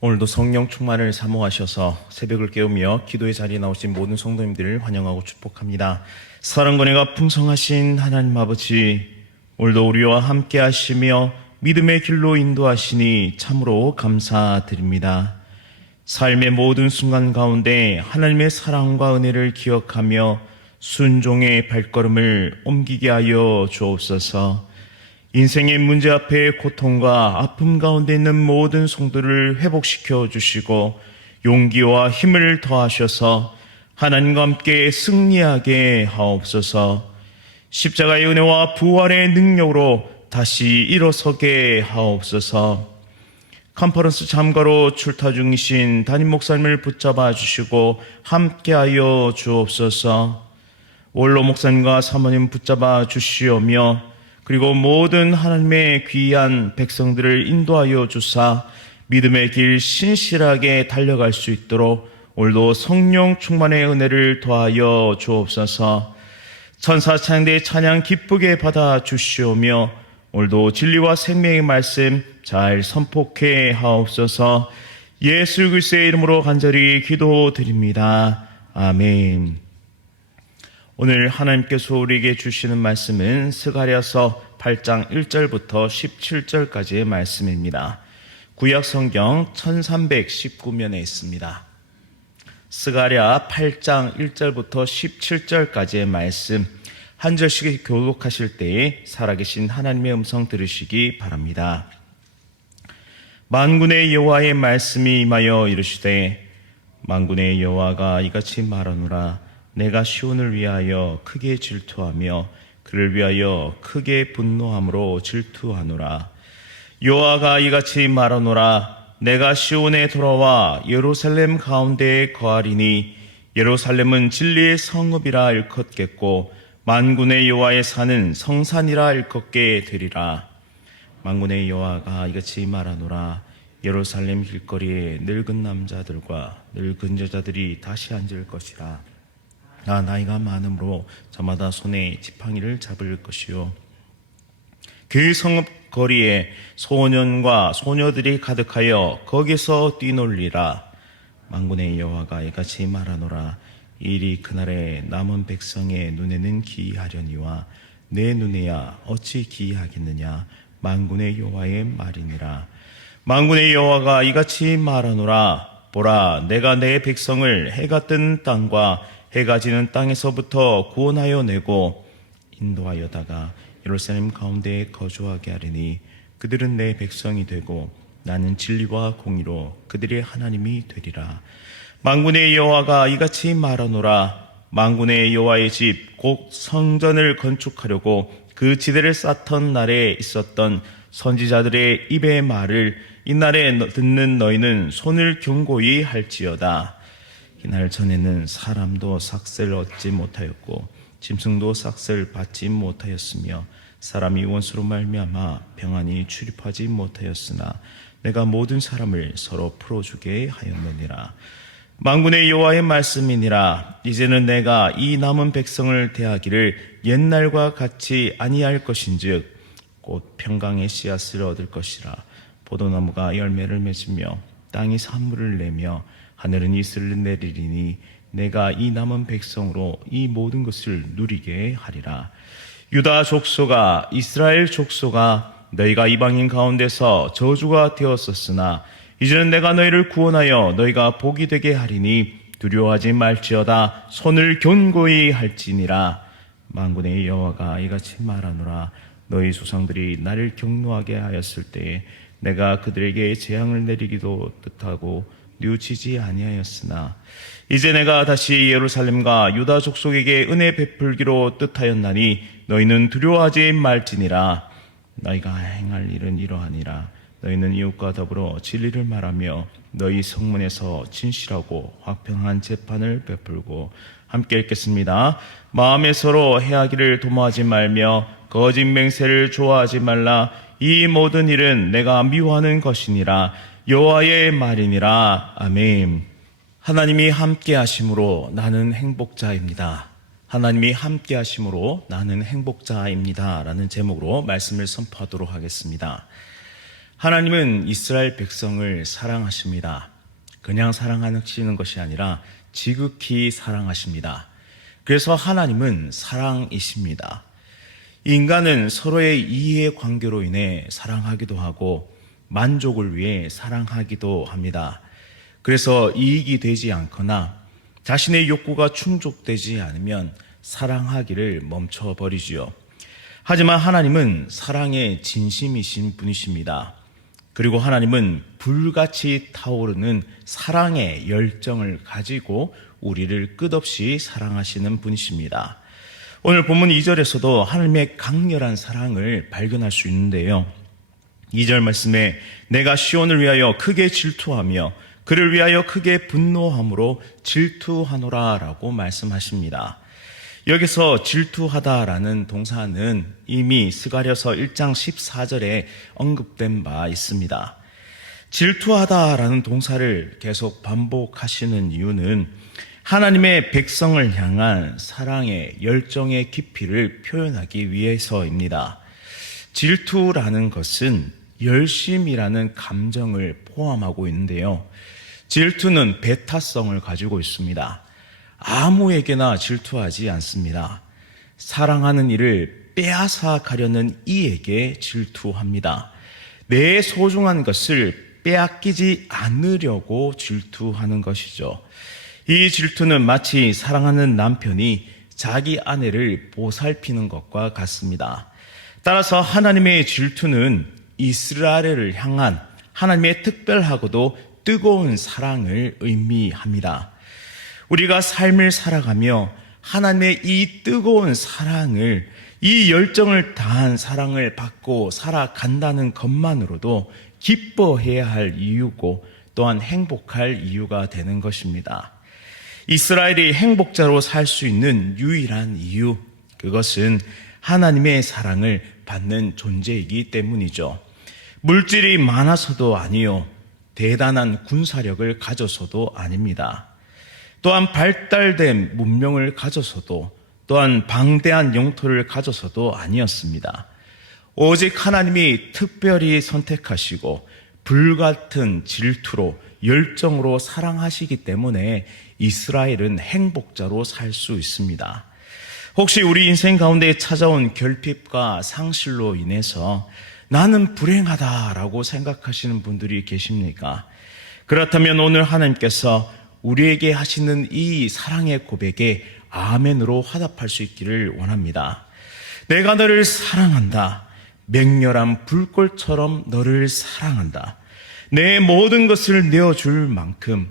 오늘도 성령 충만을 사모하셔서 새벽을 깨우며 기도의 자리에 나오신 모든 성도님들을 환영하고 축복합니다. 사랑과 은혜가 풍성하신 하나님 아버지, 오늘도 우리와 함께 하시며 믿음의 길로 인도하시니 참으로 감사드립니다. 삶의 모든 순간 가운데 하나님의 사랑과 은혜를 기억하며 순종의 발걸음을 옮기게 하여 주옵소서. 인생의 문제 앞에 고통과 아픔 가운데 있는 모든 성도를 회복시켜 주시고 용기와 힘을 더하셔서 하나님과 함께 승리하게 하옵소서. 십자가의 은혜와 부활의 능력으로 다시 일어서게 하옵소서. 컨퍼런스 참가로 출타 중이신 담임 목사님을 붙잡아 주시고 함께하여 주옵소서. 원로 목사님과 사모님 붙잡아 주시오며 그리고 모든 하나님의 귀한 백성들을 인도하여 주사 믿음의 길 신실하게 달려갈 수 있도록 오늘도 성령 충만의 은혜를 더하여 주옵소서. 천사 찬양대의 찬양 기쁘게 받아 주시오며 오늘도 진리와 생명의 말씀 잘 선포케 하옵소서. 예수 그리스도의 이름으로 간절히 기도드립니다. 아멘. 오늘 하나님께서 우리에게 주시는 말씀은 스가랴서 8장 1절부터 17절까지의 말씀입니다. 구약 성경 1319면에 있습니다. 스가랴 8장 1절부터 17절까지의 말씀 한 절씩 교독하실 때에 살아계신 하나님의 음성 들으시기 바랍니다. 만군의 여호와의 말씀이 임하여 이르시되 만군의 여호와가 이같이 말하노라. 내가 시온을 위하여 크게 질투하며 그를 위하여 크게 분노함으로 질투하노라. 여호와가 이같이 말하노라. 내가 시온에 돌아와 예루살렘 가운데에 거하리니 예루살렘은 진리의 성읍이라 일컫겠고 만군의 여호와의 산은 성산이라 일컫게 되리라. 만군의 여호와가 이같이 말하노라. 예루살렘 길거리에 늙은 남자들과 늙은 여자들이 다시 앉을 것이라. 나이가 많으므로 저마다 손에 지팡이를 잡을 것이요 그 성읍 거리에 소년과 소녀들이 가득하여 거기서 뛰놀리라. 만군의 여호와가 이같이 말하노라. 일이 그날에 남은 백성의 눈에는 기이하려니와 내 눈에야 어찌 기이하겠느냐. 만군의 여호와의 말이니라. 만군의 여호와가 이같이 말하노라. 보라, 내가 내 백성을 해가 뜬 땅과 해가 지는 땅에서부터 구원하여 내고 인도하여다가 예루살렘 가운데에 거주하게 하리니 그들은 내 백성이 되고 나는 진리와 공의로 그들의 하나님이 되리라. 만군의 여호와가 이같이 말하노라. 만군의 여호와의 집 곧 성전을 건축하려고 그 지대를 쌓던 날에 있었던 선지자들의 입의 말을 이날에 듣는 너희는 손을 견고히 할지어다. 이날 전에는 사람도 삭슬 얻지 못하였고 짐승도 삭슬 받지 못하였으며 사람이 원수로 말미암아 평안히 출입하지 못하였으나 내가 모든 사람을 서로 풀어주게 하였느니라. 만군의 여호와의 말씀이니라. 이제는 내가 이 남은 백성을 대하기를 옛날과 같이 아니할 것인즉 곧 평강의 씨앗을 얻을 것이라. 포도나무가 열매를 맺으며 땅이 산물을 내며 하늘은 이슬을 내리리니 내가 이 남은 백성으로 이 모든 것을 누리게 하리라. 유다 족속아, 이스라엘 족속아, 너희가 이방인 가운데서 저주가 되었었으나 이제는 내가 너희를 구원하여 너희가 복이 되게 하리니 두려워하지 말지어다. 손을 견고히 할지니라. 만군의 여호와가 이같이 말하노라. 너희 조상들이 나를 경노하게 하였을 때에 내가 그들에게 재앙을 내리기도 뜻하고 뉘우치지 아니하였으나 이제 내가 다시 예루살렘과 유다 족속에게 은혜 베풀기로 뜻하였나니 너희는 두려워하지 말지니라. 너희가 행할 일은 이러하니라. 너희는 이웃과 더불어 진리를 말하며 너희 성문에서 진실하고 화평한 재판을 베풀고 함께 읽겠습니다. 마음에 서로 해하기를 도모하지 말며 거짓 맹세를 좋아하지 말라. 이 모든 일은 내가 미워하는 것이니라. 여호와의 말이니라. 아멘. 하나님이 함께 하심으로 나는 행복자입니다. 하나님이 함께 하심으로 나는 행복자입니다. 라는 제목으로 말씀을 선포하도록 하겠습니다. 하나님은 이스라엘 백성을 사랑하십니다. 그냥 사랑하시는 것이 아니라 지극히 사랑하십니다. 그래서 하나님은 사랑이십니다. 인간은 서로의 이해 관계로 인해 사랑하기도 하고 만족을 위해 사랑하기도 합니다. 그래서 이익이 되지 않거나 자신의 욕구가 충족되지 않으면 사랑하기를 멈춰버리지요. 하지만 하나님은 사랑의 진심이신 분이십니다. 그리고 하나님은 불같이 타오르는 사랑의 열정을 가지고 우리를 끝없이 사랑하시는 분이십니다. 오늘 본문 2절에서도 하나님의 강렬한 사랑을 발견할 수 있는데요. 2절 말씀에 내가 시온을 위하여 크게 질투하며 그를 위하여 크게 분노함으로 질투하노라 라고 말씀하십니다. 여기서 질투하다라는 동사는 이미 스가랴서 1장 14절에 언급된 바 있습니다. 질투하다라는 동사를 계속 반복하시는 이유는 하나님의 백성을 향한 사랑의 열정의 깊이를 표현하기 위해서입니다. 질투라는 것은 열심이라는 감정을 포함하고 있는데요. 질투는 배타성을 가지고 있습니다. 아무에게나 질투하지 않습니다. 사랑하는 이를 빼앗아 가려는 이에게 질투합니다. 내 소중한 것을 빼앗기지 않으려고 질투하는 것이죠. 이 질투는 마치 사랑하는 남편이 자기 아내를 보살피는 것과 같습니다. 따라서 하나님의 질투는 이스라엘을 향한 하나님의 특별하고도 뜨거운 사랑을 의미합니다. 우리가 삶을 살아가며 하나님의 이 뜨거운 사랑을, 이 열정을 다한 사랑을 받고 살아간다는 것만으로도 기뻐해야 할 이유고 또한 행복할 이유가 되는 것입니다. 이스라엘이 행복자로 살 수 있는 유일한 이유, 그것은 하나님의 사랑을 받는 존재이기 때문이죠. 물질이 많아서도 아니요, 대단한 군사력을 가져서도 아닙니다. 또한 발달된 문명을 가져서도, 또한 방대한 영토를 가져서도 아니었습니다. 오직 하나님이 특별히 선택하시고 불같은 질투로 열정으로 사랑하시기 때문에 이스라엘은 행복자로 살 수 있습니다. 혹시 우리 인생 가운데 찾아온 결핍과 상실로 인해서 나는 불행하다라고 생각하시는 분들이 계십니까? 그렇다면 오늘 하나님께서 우리에게 하시는 이 사랑의 고백에 아멘으로 화답할 수 있기를 원합니다. 내가 너를 사랑한다. 맹렬한 불꽃처럼 너를 사랑한다. 내 모든 것을 내어줄 만큼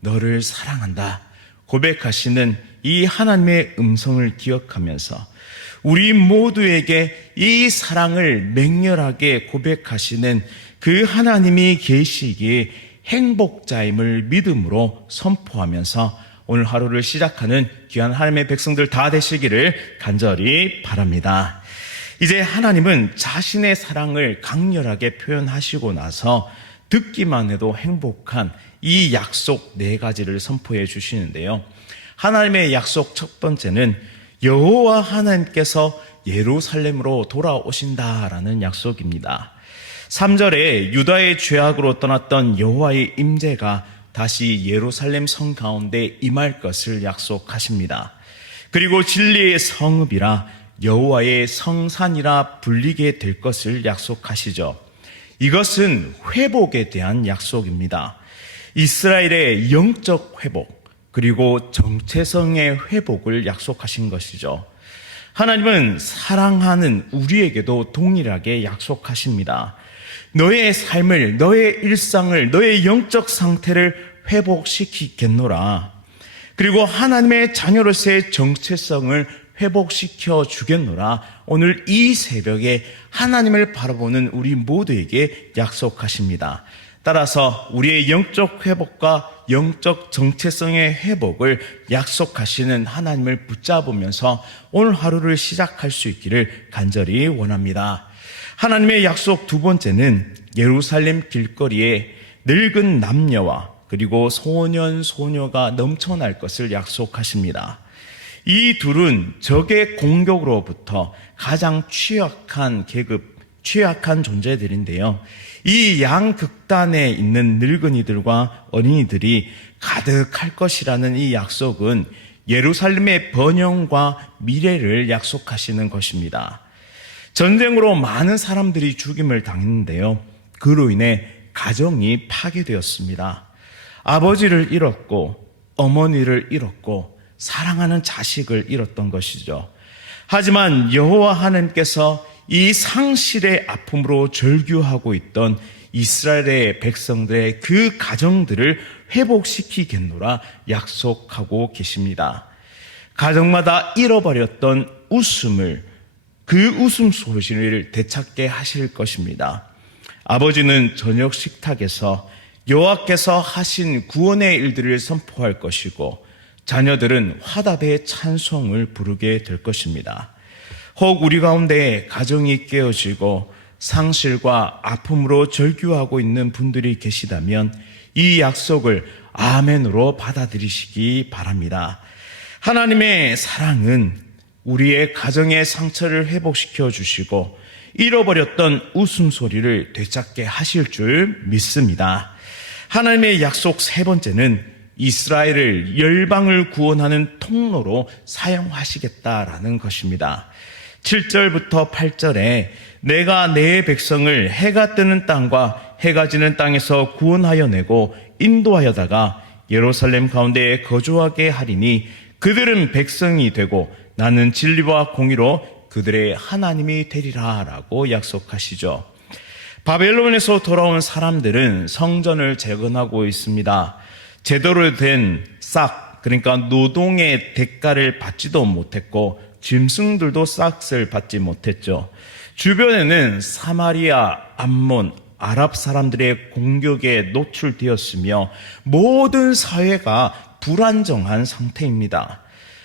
너를 사랑한다. 고백하시는 이 하나님의 음성을 기억하면서 우리 모두에게 이 사랑을 맹렬하게 고백하시는 그 하나님이 계시기에 행복자임을 믿음으로 선포하면서 오늘 하루를 시작하는 귀한 하나님의 백성들 다 되시기를 간절히 바랍니다. 이제 하나님은 자신의 사랑을 강렬하게 표현하시고 나서 듣기만 해도 행복한 이 약속 4가지를 선포해 주시는데요. 하나님의 약속 첫 번째는 여호와 하나님께서 예루살렘으로 돌아오신다라는 약속입니다. 3절에 유다의 죄악으로 떠났던 여호와의 임재가 다시 예루살렘 성 가운데 임할 것을 약속하십니다. 그리고 진리의 성읍이라 여호와의 성산이라 불리게 될 것을 약속하시죠. 이것은 회복에 대한 약속입니다. 이스라엘의 영적 회복 그리고 정체성의 회복을 약속하신 것이죠. 하나님은 사랑하는 우리에게도 동일하게 약속하십니다. 너의 삶을, 너의 일상을, 너의 영적 상태를 회복시키겠노라. 그리고 하나님의 자녀로서의 정체성을 회복시켜 주겠노라. 오늘 이 새벽에 하나님을 바라보는 우리 모두에게 약속하십니다. 따라서 우리의 영적 회복과 영적 정체성의 회복을 약속하시는 하나님을 붙잡으면서 오늘 하루를 시작할 수 있기를 간절히 원합니다. 하나님의 약속 두 번째는 예루살렘 길거리에 늙은 남녀와 그리고 소년, 소녀가 넘쳐날 것을 약속하십니다. 이 둘은 적의 공격으로부터 가장 취약한 계급, 취약한 존재들인데요. 이 양극단에 있는 늙은이들과 어린이들이 가득할 것이라는 이 약속은 예루살렘의 번영과 미래를 약속하시는 것입니다. 전쟁으로 많은 사람들이 죽임을 당했는데요. 그로 인해 가정이 파괴되었습니다. 아버지를 잃었고 어머니를 잃었고 사랑하는 자식을 잃었던 것이죠. 하지만 여호와 하나님께서 이 상실의 아픔으로 절규하고 있던 이스라엘의 백성들의 그 가정들을 회복시키겠노라 약속하고 계십니다. 가정마다 잃어버렸던 웃음을, 그 웃음소리를 되찾게 하실 것입니다. 아버지는 저녁 식탁에서 여호와께서 하신 구원의 일들을 선포할 것이고 자녀들은 화답의 찬송을 부르게 될 것입니다. 혹 우리 가운데 가정이 깨어지고 상실과 아픔으로 절규하고 있는 분들이 계시다면 이 약속을 아멘으로 받아들이시기 바랍니다. 하나님의 사랑은 우리의 가정의 상처를 회복시켜 주시고 잃어버렸던 웃음소리를 되찾게 하실 줄 믿습니다. 하나님의 약속 세 번째는 이스라엘을 열방을 구원하는 통로로 사용하시겠다라는 것입니다. 7절부터 8절에 내가 내 백성을 해가 뜨는 땅과 해가 지는 땅에서 구원하여 내고 인도하여다가 예루살렘 가운데에 거주하게 하리니 그들은 백성이 되고 나는 진리와 공의로 그들의 하나님이 되리라 라고 약속하시죠. 바벨론에서 돌아온 사람들은 성전을 재건하고 있습니다. 제대로 된 그러니까 노동의 대가를 받지도 못했고 짐승들도 싹을 받지 못했죠. 주변에는 사마리아, 암몬, 아랍 사람들의 공격에 노출되었으며 모든 사회가 불안정한 상태입니다.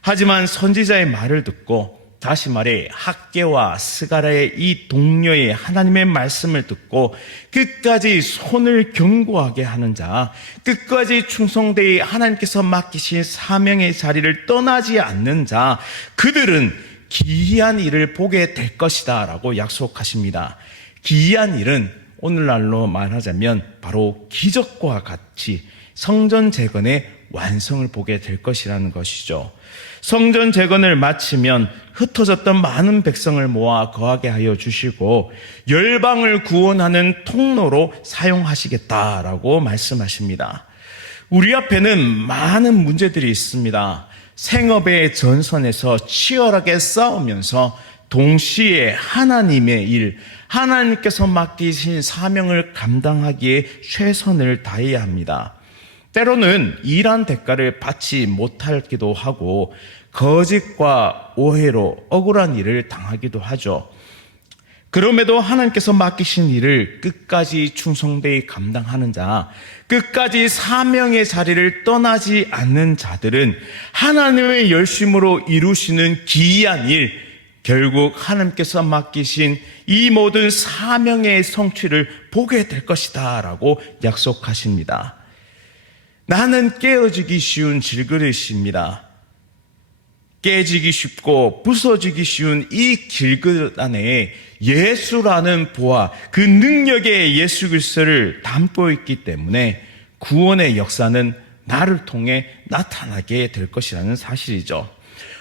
하지만 선지자의 말을 듣고, 다시 말해 학개와 스가랴의 이 동료의 하나님의 말씀을 듣고 끝까지 손을 견고하게 하는 자, 끝까지 충성되이 하나님께서 맡기신 사명의 자리를 떠나지 않는 자, 그들은 기이한 일을 보게 될 것이다 라고 약속하십니다. 기이한 일은 오늘날로 말하자면 바로 기적과 같이 성전 재건의 완성을 보게 될 것이라는 것이죠. 성전 재건을 마치면 흩어졌던 많은 백성을 모아 거하게 하여 주시고 열방을 구원하는 통로로 사용하시겠다라고 말씀하십니다. 우리 앞에는 많은 문제들이 있습니다. 생업의 전선에서 치열하게 싸우면서 동시에 하나님의 일, 하나님께서 맡기신 사명을 감당하기에 최선을 다해야 합니다. 때로는 일한 대가를 받지 못하기도 하고 거짓과 오해로 억울한 일을 당하기도 하죠. 그럼에도 하나님께서 맡기신 일을 끝까지 충성되이 감당하는 자, 끝까지 사명의 자리를 떠나지 않는 자들은 하나님의 열심으로 이루시는 기이한 일, 결국 하나님께서 맡기신 이 모든 사명의 성취를 보게 될 것이다 라고 약속하십니다. 나는 깨어지기 쉬운 질그릇입니다. 깨지기 쉽고 부서지기 쉬운 이 길그릇 안에 예수라는 보화, 그 능력의 예수 그리스도를 담고 있기 때문에 구원의 역사는 나를 통해 나타나게 될 것이라는 사실이죠.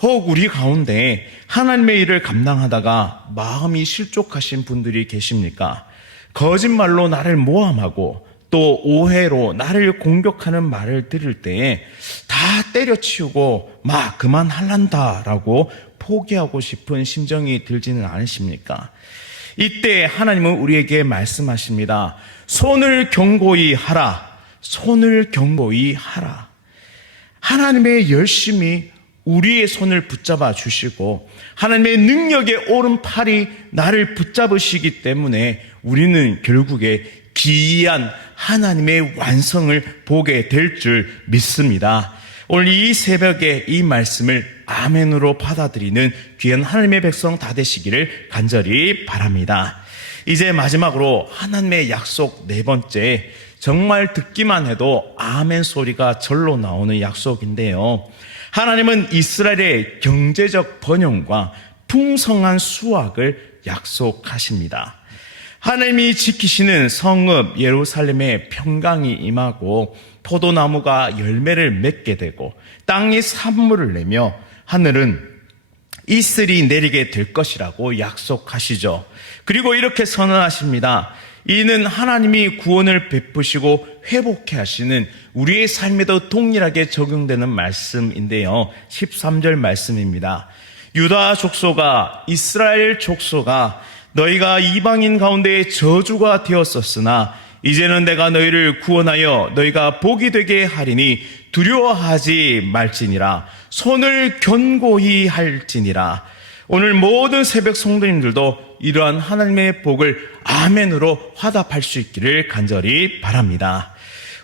혹 우리 가운데 하나님의 일을 감당하다가 마음이 실족하신 분들이 계십니까? 거짓말로 나를 모함하고 또 오해로 나를 공격하는 말을 들을 때에 다 때려치우고 막 그만할란다라고 포기하고 싶은 심정이 들지는 않으십니까? 이때 하나님은 우리에게 말씀하십니다. 손을 견고히 하라. 손을 견고히 하라. 하나님의 열심히 우리의 손을 붙잡아 주시고 하나님의 능력의 오른팔이 나를 붙잡으시기 때문에 우리는 결국에 기이한 하나님의 완성을 보게 될 줄 믿습니다. 오늘 이 새벽에 이 말씀을 아멘으로 받아들이는 귀한 하나님의 백성 다 되시기를 간절히 바랍니다. 이제 마지막으로 하나님의 약속 네 번째, 정말 듣기만 해도 아멘 소리가 절로 나오는 약속인데요. 하나님은 이스라엘의 경제적 번영과 풍성한 수확을 약속하십니다. 하나님이 지키시는 성읍 예루살렘에 평강이 임하고 포도나무가 열매를 맺게 되고 땅이 산물을 내며 하늘은 이슬이 내리게 될 것이라고 약속하시죠. 그리고 이렇게 선언하십니다. 이는 하나님이 구원을 베푸시고 회복해 하시는 우리의 삶에도 동일하게 적용되는 말씀인데요. 13절 말씀입니다. 유다 족속아, 이스라엘 족속아, 너희가 이방인 가운데 저주가 되었었으나 이제는 내가 너희를 구원하여 너희가 복이 되게 하리니 두려워하지 말지니라. 손을 견고히 할지니라. 오늘 모든 새벽 성도님들도 이러한 하나님의 복을 아멘으로 화답할 수 있기를 간절히 바랍니다.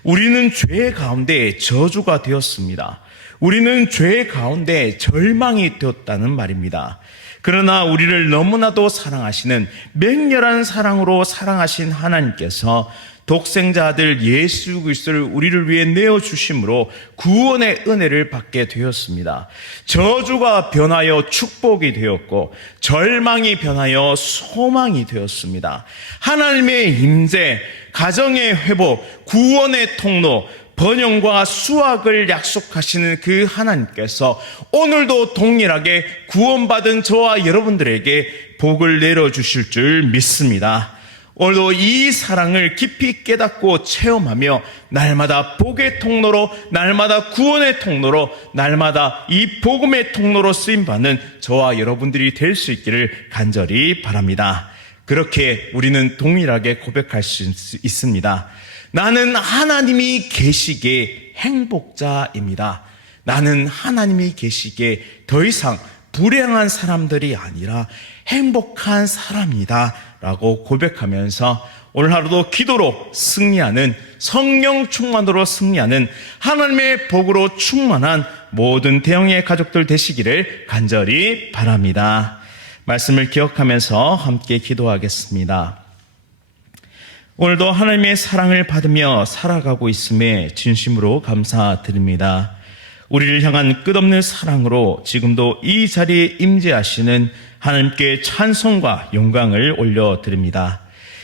우리는 죄 가운데 저주가 되었습니다. 우리는 죄 가운데 절망이 되었다는 말입니다. 그러나 우리를 너무나도 사랑하시는 맹렬한 사랑으로 사랑하신 하나님께서 독생자 아들 예수 그리스도를 우리를 위해 내어주심으로 구원의 은혜를 받게 되었습니다. 저주가 변하여 축복이 되었고 절망이 변하여 소망이 되었습니다. 하나님의 임재, 가정의 회복, 구원의 통로, 번영과 수확을 약속하시는 그 하나님께서 오늘도 동일하게 구원받은 저와 여러분들에게 복을 내려주실 줄 믿습니다. 오늘도 이 사랑을 깊이 깨닫고 체험하며 날마다 복의 통로로, 날마다 구원의 통로로, 날마다 이 복음의 통로로 쓰임받는 저와 여러분들이 될 수 있기를 간절히 바랍니다. 그렇게 우리는 동일하게 고백할 수 있습니다. 나는 하나님이 계시기에 행복자입니다. 나는 하나님이 계시기에 더 이상 불행한 사람들이 아니라 행복한 사람이다 라고 고백하면서 오늘 하루도 기도로 승리하는, 성령 충만으로 승리하는, 하나님의 복으로 충만한 모든 대형의 가족들 되시기를 간절히 바랍니다. 말씀을 기억하면서 함께 기도하겠습니다. 오늘도 하나님의 사랑을 받으며 살아가고 있음에 진심으로 감사드립니다. 우리를 향한 끝없는 사랑으로 지금도 이 자리에 임재하시는 하나님께 찬송과 영광을 올려드립니다.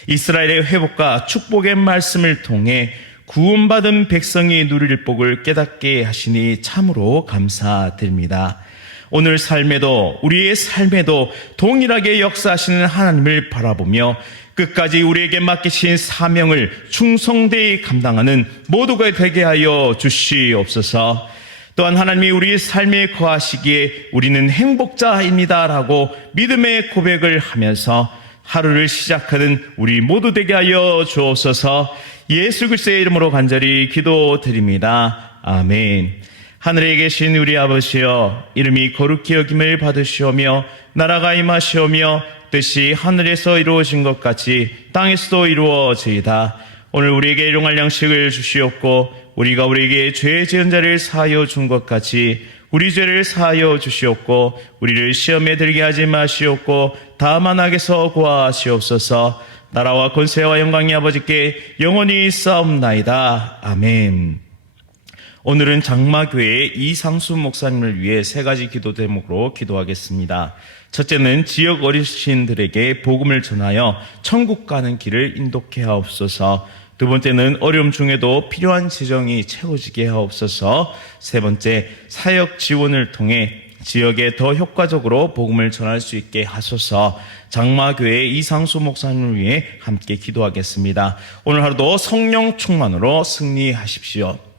이스라엘의 회복과 축복의 말씀을 통해 구원받은 백성이 누릴 복을 깨닫게 하시니 참으로 감사드립니다. 오늘 삶에도, 우리의 삶에도 동일하게 역사하시는 하나님을 바라보며 끝까지 우리에게 맡기신 사명을 충성되이 감당하는 모두가 되게 하여 주시옵소서. 또한 하나님이 우리의 삶에 거하시기에 우리는 행복자입니다라고 믿음의 고백을 하면서 하루를 시작하는 우리 모두 되게 하여 주옵소서. 예수 그리스도의 이름으로 간절히 기도드립니다. 아멘. 하늘에 계신 우리 아버지여, 이름이 거룩히 여김을 받으시오며 나라가 임하시오며 뜻이 하늘에서 이루어진 것 같이 땅에서도 이루어지이다. 오늘 우리에게 일용할 양식을 주시옵고 우리가 우리에게 죄 지은 자를 사하여 준 것 같이 우리 죄를 사하여 주시옵고 우리를 시험에 들게 하지 마시옵고 다만 악에서 구하시옵소서. 나라와 권세와 영광이 아버지께 영원히 있사옵나이다. 아멘. 오늘은 장마교회 이상수 목사님을 위해 세 가지 기도 제목으로 기도하겠습니다. 첫째는 지역 어르신들에게 복음을 전하여 천국 가는 길을 인도케 하옵소서. 두 번째는 어려움 중에도 필요한 재정이 채워지게 하옵소서. 세 번째, 사역 지원을 통해 지역에 더 효과적으로 복음을 전할 수 있게 하소서. 장마교회 이상수 목사님을 위해 함께 기도하겠습니다. 오늘 하루도 성령 충만으로 승리하십시오.